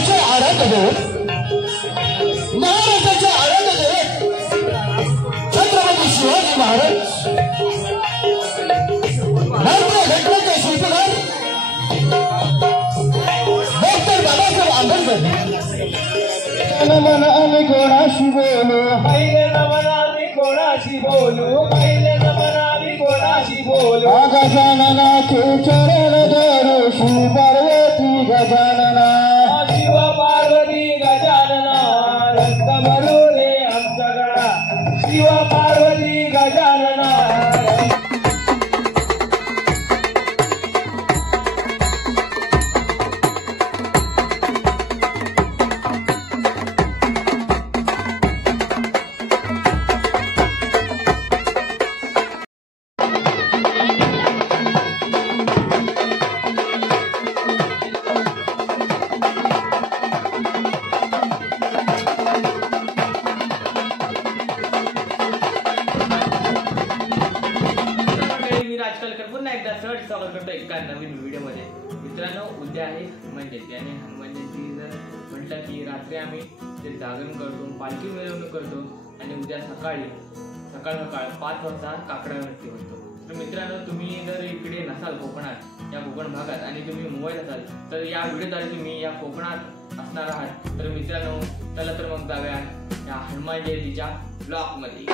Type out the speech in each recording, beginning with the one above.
महाराष्ट्राचे आराध्य महाराष्ट्राचे आराध्य छत्रपती शिवाजी महाराज भारतीय घटनेचे शिल्पकार डॉक्टर बाबासाहेब आंबेडकर नमन आम्ही कोणाशी बोलू पहिले नमन आम्ही कोणाशी बोलू पहिले नमन आम्ही कोणाशी बोलू गजाननाचे चरण धरू शिव पार्वती गजानना शिव पार्वती गजानना रक्त भरू रे आमच्या गळा शिव पार्वती गजानना स्वागत करतो एका नवीन व्हिडिओमध्ये। मित्रांनो, उद्या आहे हनुमान जयंती आणि हनुमान जयंती जर म्हटलं की रात्री आम्ही ते जागरण करतो, पालखी मिरवणूक करतो आणि उद्या सकाळ 5 वाजता काकडावरती होतो। तर मित्रांनो, तुम्ही जर इकडे नसाल कोकणात या कोकण भागात आणि तुम्ही मुंबईत असाल तर या व्हिडिओद्वारे तुम्ही या कोकणात असणार आहात। तर मित्रांनो, चला तर मग जाऊया या हनुमान जयंतीच्या ब्लॉगमध्ये।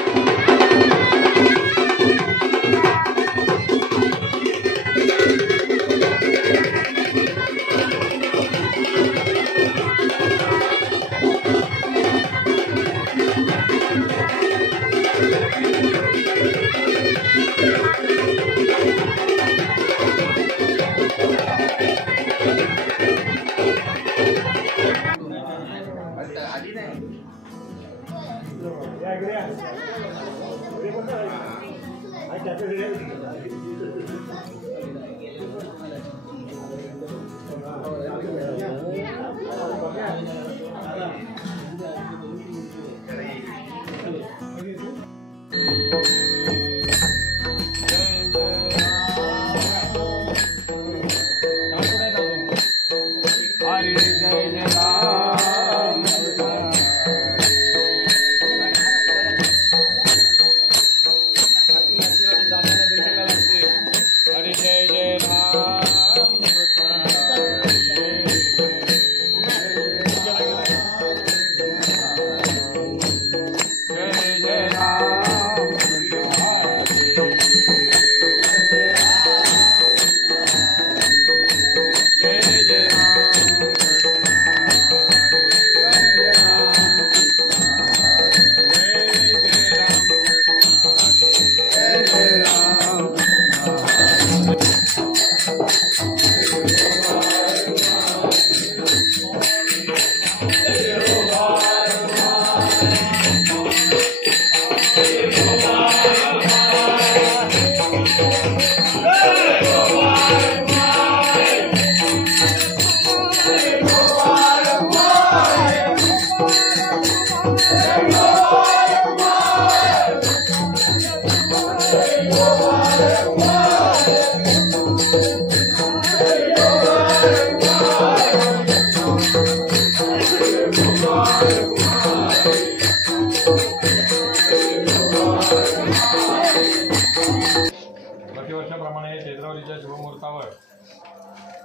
प्रतिवर्षाप्रमाणे चैत्रावलीच्या शुभमुहूर्तावर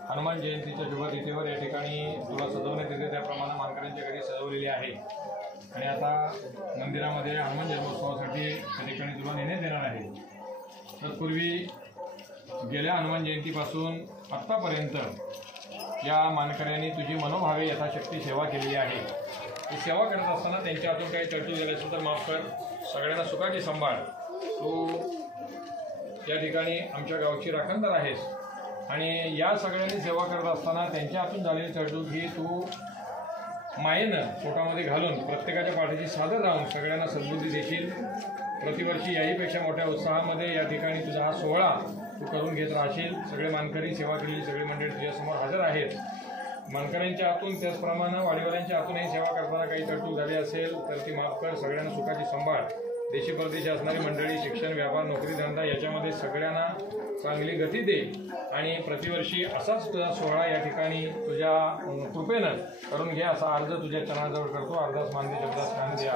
हनुमान जयंतीच्या शुभतिथीवर या ठिकाणी तुला सजवण्यात येते त्याप्रमाणे मानकऱ्यांच्या घरी सजवलेली आहे आणि आता मंदिरामध्ये हनुमान जन्मोत्सवासाठी त्या ठिकाणी तुला नेण्यात येणार आहे। तत्पूर्वी गेल्या हनुमान जयंतीपासून आत्तापर्यंत या मानकऱ्यांनी तुझी मनोभावे यथाशक्ती सेवा केलेली आहे। ही सेवा करत असताना त्यांच्या हातून काही तरतूद झाली असेल तर माफ कर। सगळ्यांना सुखाची सांभाळ। तू या ठिकाणी आमच्या गावची राखणदार आहेस आणि या सगळ्यांनी सेवा करत असताना त्यांच्या हातून झालेली तरतूद ही तू मायेनं पोटामध्ये घालून प्रत्येकाच्या पाठीशी सादर राहून सगळ्यांना सद्बुद्धी देशील। प्रतिवर्षी याहीपेक्षा मोठ्या उत्साहामध्ये या ठिकाणी तुझा हा सोहळा तू करून घेत राहशील। सगळे मानकरी सेवा केलेली सगळी मंडळी तुझ्यासमोर हजर आहेत। मानकऱ्यांच्या हातून त्याचप्रमाणे वाडीवाल्यांच्या हातूनही सेवा करताना काही तरतूद झाली असेल तर ती माफ कर। सगळ्यांना सुखाची सांभाळ। देशी परदेशी असणारी मंडळी शिक्षण व्यापार नोकरी धंदा याच्यामध्ये सगळ्यांना चांगली गती दे आणि प्रतिवर्षी असाच तुझा सोहळा या ठिकाणी तुझ्या कृपेनं करून घे असा अर्ज तुझ्या चरणाजवळ करतो. अर्धास मानवी शब्दास कांदे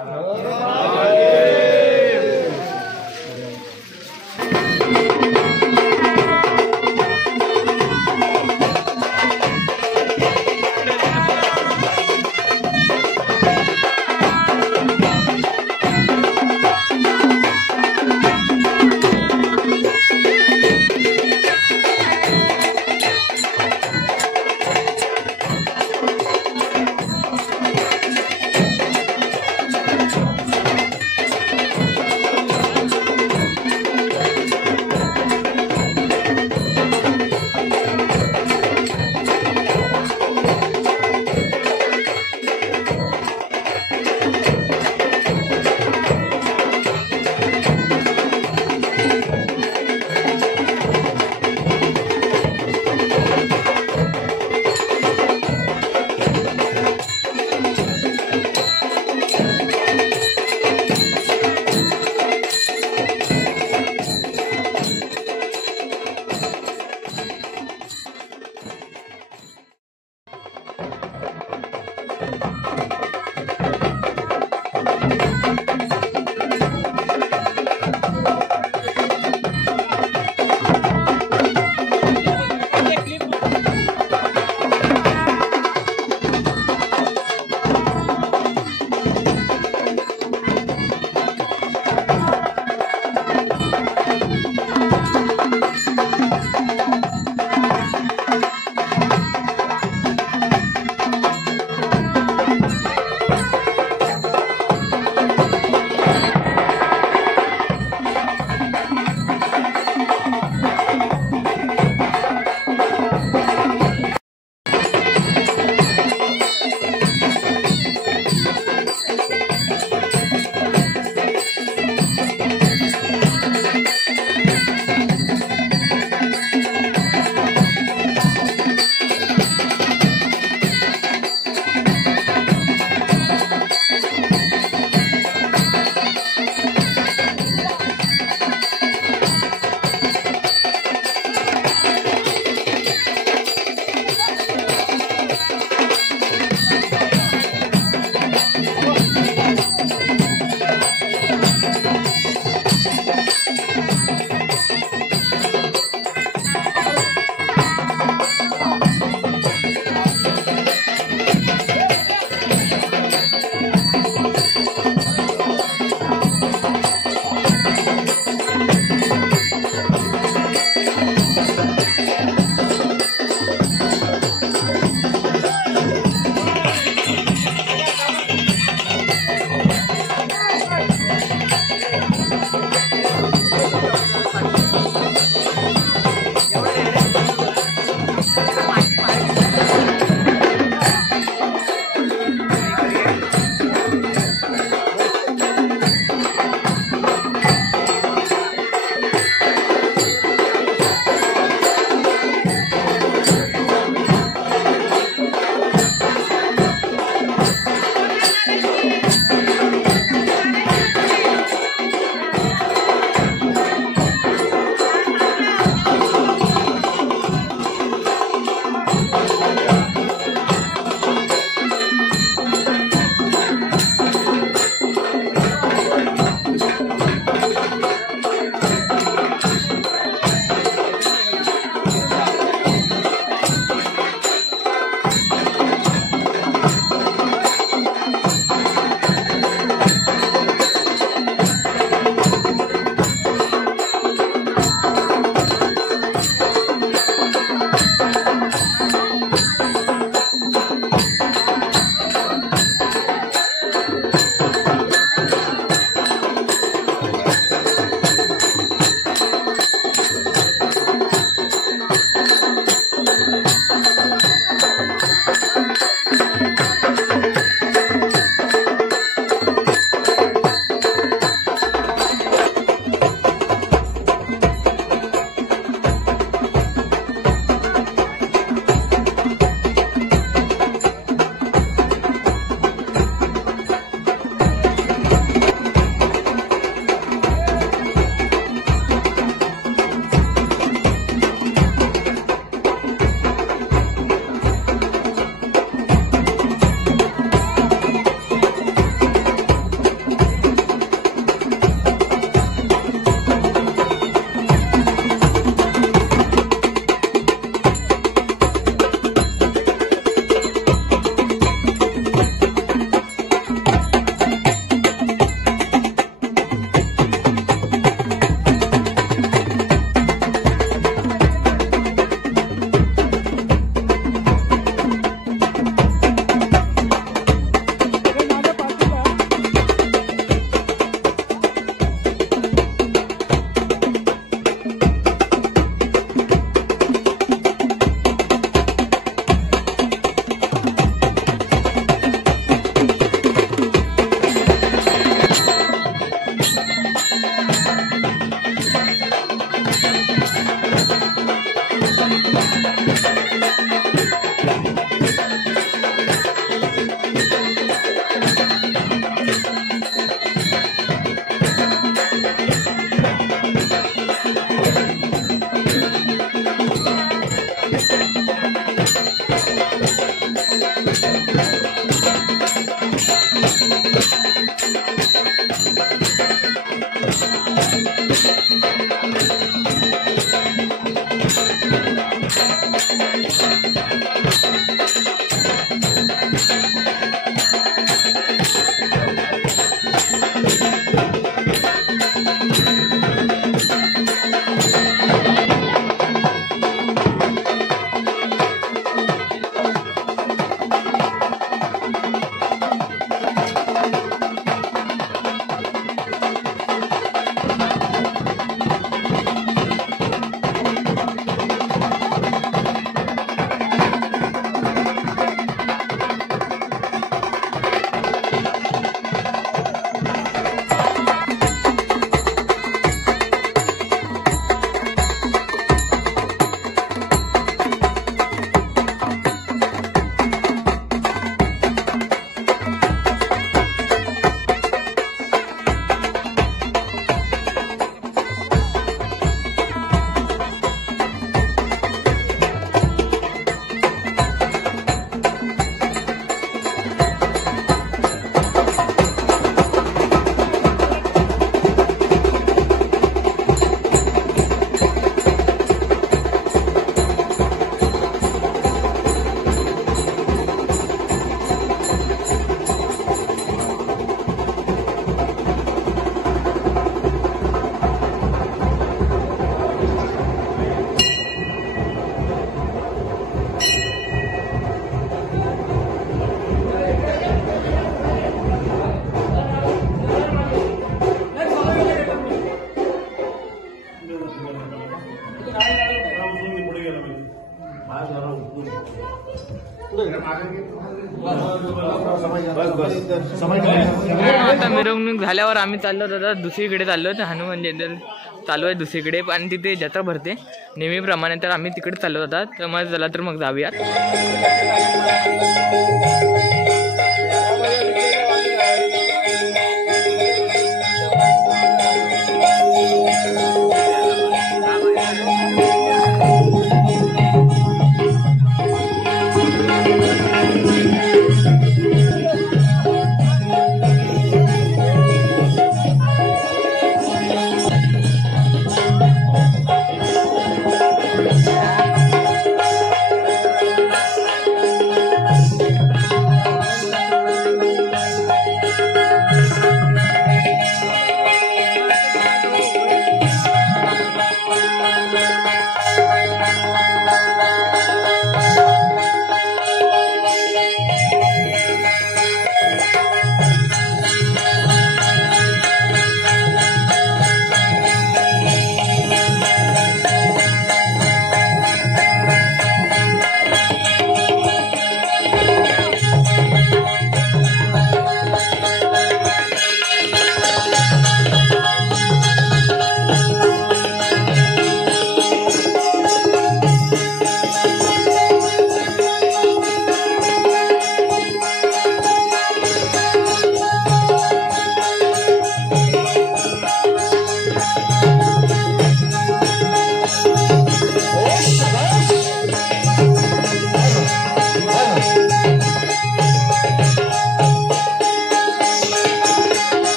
आता मिरवणूक झाल्यावर आम्ही चाललो दादा दुसरीकडे चाललो तर हनुमान जयंती चालू आहे दुसरीकडे आणि तिथे जत्रा भरते नेहमीप्रमाणे तर आम्ही तिकडे चाललो होतात तर मग चला तर मग जाऊयात.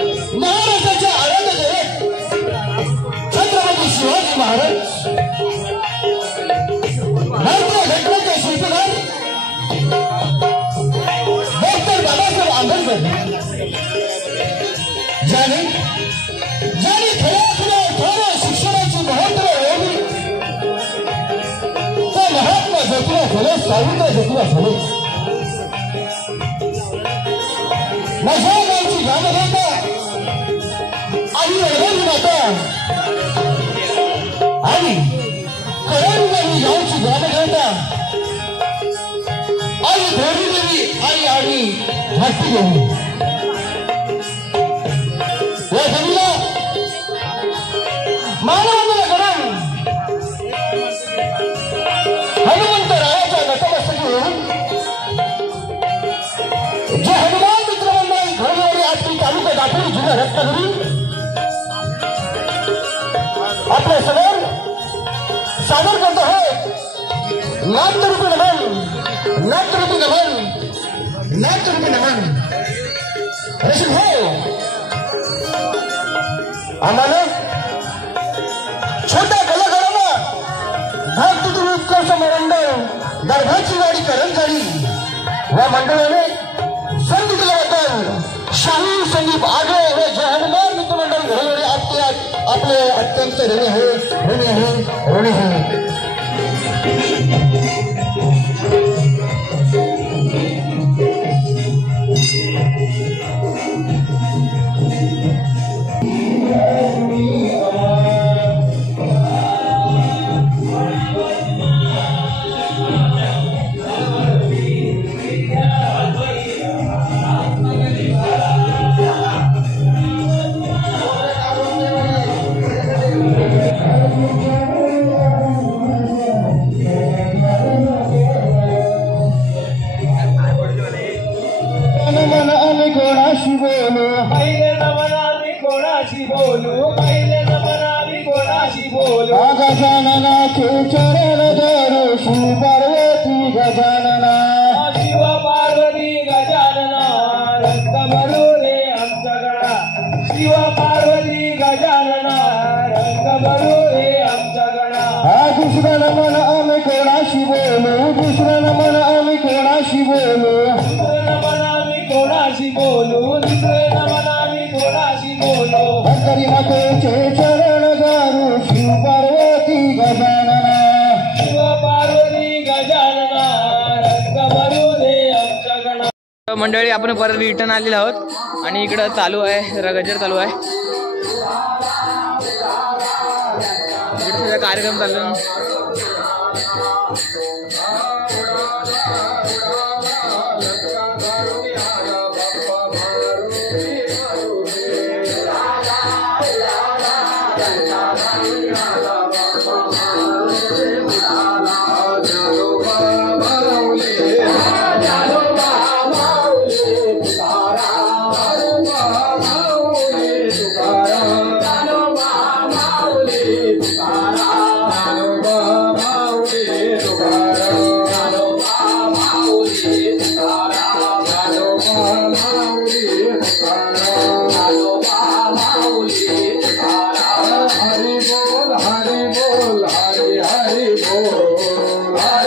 महाराष्ट्राच्या आराध्य छत्रपती शिवाजी महाराज भारतीय घटनेचे शिल्पकार डॉक्टर बाबासाहेब आंबेडकर ज्याने खऱ्या शिक्षणाची महत्व ओळखली तो महात्मा ज्योतिबा फुले सावित्रीबाई ज्योतिबा फुले माझ्या गावची ग्रामदेवता आई अडवली माता आणि कळंबाई गावची ग्रामदेवता आई धोरी देवी आई आणि भक्ती देवी या देवीला मानवाला करून हनुमंतरायाच्या नतमस्तकी होऊन जे हनुमान मित्र मंडळी घोडवाडी आटली तालुका दापोली जिल्हा रत्नागिरी आपल्या समोर सादर करतो है नाट्यरूपी नमन, नाट्यरूपी नमन, नाट्यरूपी नमन। रसिक हो आम्हाला छोट्या कलाकारांना भागतुतू उत्कर्ष मंडळ दरबारची गाडी करंजाळी व मंडळाने संधी दिल्याबद्दल शाही संदीप आगे व जय हनुमान मित्रमंडळ घरोघरी आपले अत्यंत ऋणी आहे, ऋणी आहे, ऋणी आहे। गजाननाचे चरण धरू शिव पार्वती गजानना, शिव पार्वती गजानना रक्त भरू रे आमचा गणा, शिव पार्वती गजानना रक्त भरू रे आमचा गणा। दुसरा नमन आम्ही कोणाशी बोलू, दुसरा नमन आम्ही कोणाशी बोलू, दुसरे नमन आम्ही कोणाशी बोलू, दुसरे नमन आम्ही कोणाशी बोलू। हरी मातेचे चरण धरू शिव पार्वती गजानना, शिव पार्वती गजानना रक्त भरू रे आमचा गणा। मंडळी आपण परत रिटर्न आलेलो आहोत आणि इकडं चालू आहे गजर चालू आहे, इकडे सगळं कार्यक्रम चालू आहे। हरि बोल हरि बोल हरि हरि बोल।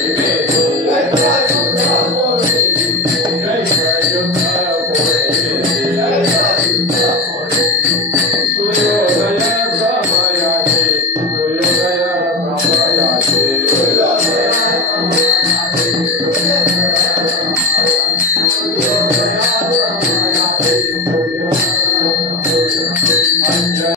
Amen.